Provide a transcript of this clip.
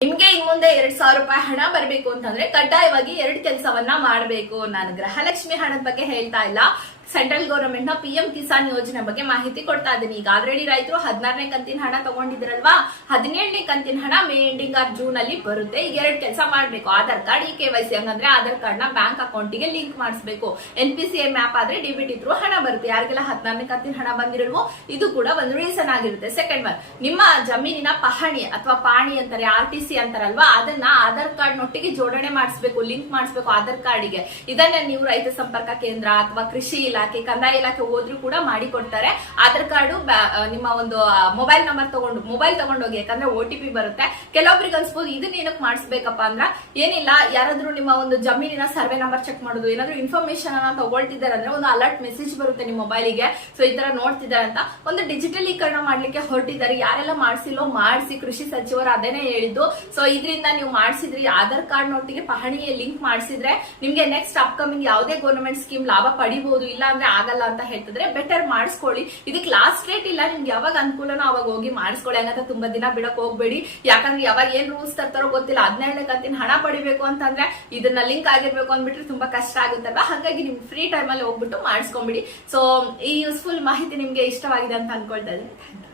ನಿಮ್ಗೆ ಇನ್ ಮುಂದೆ ಎರಡ್ ಸಾವಿರ ರೂಪಾಯಿ ಹಣ ಬರಬೇಕು ಅಂತಂದ್ರೆ ಕಡ್ಡಾಯವಾಗಿ ಎರಡು ಕೆಲಸವನ್ನ ಮಾಡಬೇಕು ನಾನು ಗೃಹಲಕ್ಷ್ಮಿ ಹಣದ ಬಗ್ಗೆ ಹೇಳ್ತಾ ಇಲ್ಲ. ಸೆಂಟ್ರಲ್ ಗವರ್ಮೆಂಟ್ನ ಪಿ ಎಂ ಕಿಸಾನ್ ಯೋಜನೆ ಬಗ್ಗೆ ಮಾಹಿತಿ ಕೊಡ್ತಾ ಇದ್ದೀನಿ. ಈಗ ಆಲ್ರೆಡಿ ರೈತರು ಹದಿನಾರನೇ ಕಂತಿನ ಹಣ ತಗೊಂಡಿದ್ರಲ್ವಾ? ಹದಿನೇಳನೇ ಕಂತಿನ ಹಣ ಮೇ ಎಂಡಿಂಗ್ ಆರ್ ಜೂನ್ ಅಲ್ಲಿ ಬರುತ್ತೆ. ಈಗ ಎರಡ್ ಕೆಲಸ ಮಾಡ್ಬೇಕು. Aadhaar card E K Y C ಹಂಗಂದ್ರೆ ಆಧಾರ್ ಕಾರ್ಡ್ನ ಬ್ಯಾಂಕ್ ಅಕೌಂಟಿಗೆ ಲಿಂಕ್ ಮಾಡಿಸ್ಬೇಕು. N P C A map ಆದ್ರೆ ಡಿಬಿಟ್ ಇದ್ರು ಹಣ ಬರುತ್ತೆ. ಯಾರಿಗೆಲ್ಲ ಹದಿನಾರನೇ ಕಂತಿನ ಹಣ ಬಂದಿರಲ್ವೋ, ಇದು ಕೂಡ ಒಂದು ರೀಸನ್ ಆಗಿರುತ್ತೆ. ಸೆಕೆಂಡ್ ಒನ್ ನಿಮ್ಮ ಜಮೀನಿನ ಪಹಣಿ ಅಥವಾ ಪಾಣಿ ಅಂತಾರೆ, ಆರ್ ಟಿ ಸಿ ಅಂತಾರಲ್ವಾ, ಅದನ್ನ ಆಧಾರ್ ಕಾರ್ಡ್ ನೊಟ್ಟಿಗೆ ಜೋಡಣೆ ಮಾಡಿಸ್ಬೇಕು, ಲಿಂಕ್ ಮಾಡಿಸ್ಬೇಕು ಆಧಾರ್ ಕಾರ್ಡಿಗೆ. ಇದನ್ನ ನೀವು ರೈತ ಸಂಪರ್ಕ ಕೇಂದ್ರ ಅಥವಾ ಕೃಷಿ ಇಲಾಖೆ, ಕಂದಾಯ ಇಲಾಖೆ ಹೋದ್ರು ಕೂಡ ಮಾಡಿ ಕೊಡ್ತಾರೆ ಆಧಾರ್ ಕಾರ್ಡ್ ನಿಮ್ಮ ಒಂದು ಮೊಬೈಲ್ ನಂಬರ್ ತಗೊಂಡು ಮೊಬೈಲ್ ತಗೊಂಡೋಗಿ, ಯಾಕಂದ್ರೆ ಓ ಟಿ ಪಿ ಬರುತ್ತೆ. ಕೆಲವೊಬ್ರಿಗೆ ಅನ್ಸ್ಬೋದು, ಇದನ್ನ ಏನಕ್ಕೆ ಮಾಡಿಸ್ಬೇಕಪ್ಪ ಅಂದ್ರ, ಏನಿಲ್ಲ, ಯಾರಾದ್ರೂ ನಿಮ್ಮ ಒಂದು ಜಮೀನಿನ ಸರ್ವೆ ನಂಬರ್ ಚೆಕ್ ಮಾಡೋದು, ಏನಾದ್ರೂ ಇನ್ಫಾರ್ಮೇಶನ್ ಅನ್ನ ತಗೊಳ್ತಿದ್ದಾರೆ ಅಂದ್ರೆ ಒಂದು ಅಲರ್ಟ್ ಮೆಸೇಜ್ ಬರುತ್ತೆ ನಿಮ್ಮ ಮೊಬೈಲಿಗೆ ಸೊ ಈ ತರ ನೋಡ್ತಿದ್ದಾರೆ ಅಂತ ಒಂದು ಡಿಜಿಟಲೀಕರಣ ಮಾಡ್ಲಿಕ್ಕೆ ಹೊರಟಿದ್ದಾರೆ. ಯಾರೆಲ್ಲ ಮಾಡಿಸಿಲ್ಲೋ, ಮಾಡಿಸಿ, ಕೃಷಿ ಸಚಿವರು ಅದೇನೆ ಹೇಳಿದ್ದು. ಸೊ ಇದರಿಂದ ನೀವು ಮಾಡಿಸಿದ್ರಿ ಆಧಾರ್ ಕಾರ್ಡ್ ನೋಟಿಗೆ ಪಹಣಿಯ ಲಿಂಕ್ ಮಾಡಿಸಿದ್ರೆ, ನಿಮ್ಗೆ ನೆಕ್ಸ್ಟ್ ಅಪ್ಕಮಿಂಗ್ ಯಾವುದೇ ಗೌರ್ಮೆಂಟ್ ಸ್ಕೀಮ್ ಲಾಭ ಪಡಿಬಹುದು ಇಲ್ಲ ಅಂದ್ರೆ ಆಗಲ್ಲ ಅಂತ ಹೇಳ್ತಿದ್ರೆ ಬೆಟರ್ ಮಾಡಿಸ್ಕೊಳ್ಳಿ. ಇದಕ್ಕೆ ಲಾಸ್ಟ್ ಡೇಟ್ ಇಲ್ಲ, ನಿಮ್ಗೆ ಯಾವಾಗ ಅನುಕೂಲನೋ ಅವಾಗ ಹೋಗಿ ಮಾಡಿಸ್ಕೊಳ್ಳಿ. ಹಂಗಂತ ತುಂಬಾ ದಿನ ಬಿಡಕ್ ಹೋಗ್ಬೇಡಿ. ಯಾಕಂದ್ರೆ ಯಾವಾಗ ಏನ್ ರೂಲ್ಸ್ ತರ್ತಾರೋ ಗೊತ್ತಿಲ್ಲ. ಹದಿನೇಳನೇ ಕಂತಿನ ಹಣ ಪಡಿಬೇಕು ಅಂತಂದ್ರೆ ಇದನ್ನ ಲಿಂಕ್ ಆಗಿರ್ಬೇಕು ಅಂದ್ಬಿಟ್ರೆ ತುಂಬಾ ಕಷ್ಟ ಆಗುತ್ತಲ್ವಾ? ಹಾಗಾಗಿ ನಿಮ್ಗೆ ಫ್ರೀ ಟೈಮ್ ಅಲ್ಲಿ ಹೋಗ್ಬಿಟ್ಟು ಮಾಡಿಸ್ಕೊಂಬಿಡಿ. ಸೊ ಈ ಯೂಸ್ಫುಲ್ ಮಾಹಿತಿ ನಿಮ್ಗೆ ಇಷ್ಟವಾಗಿದೆ ಅಂತ ಅನ್ಕೊಳ್ತಾ ಇದ್ದೀನಿ.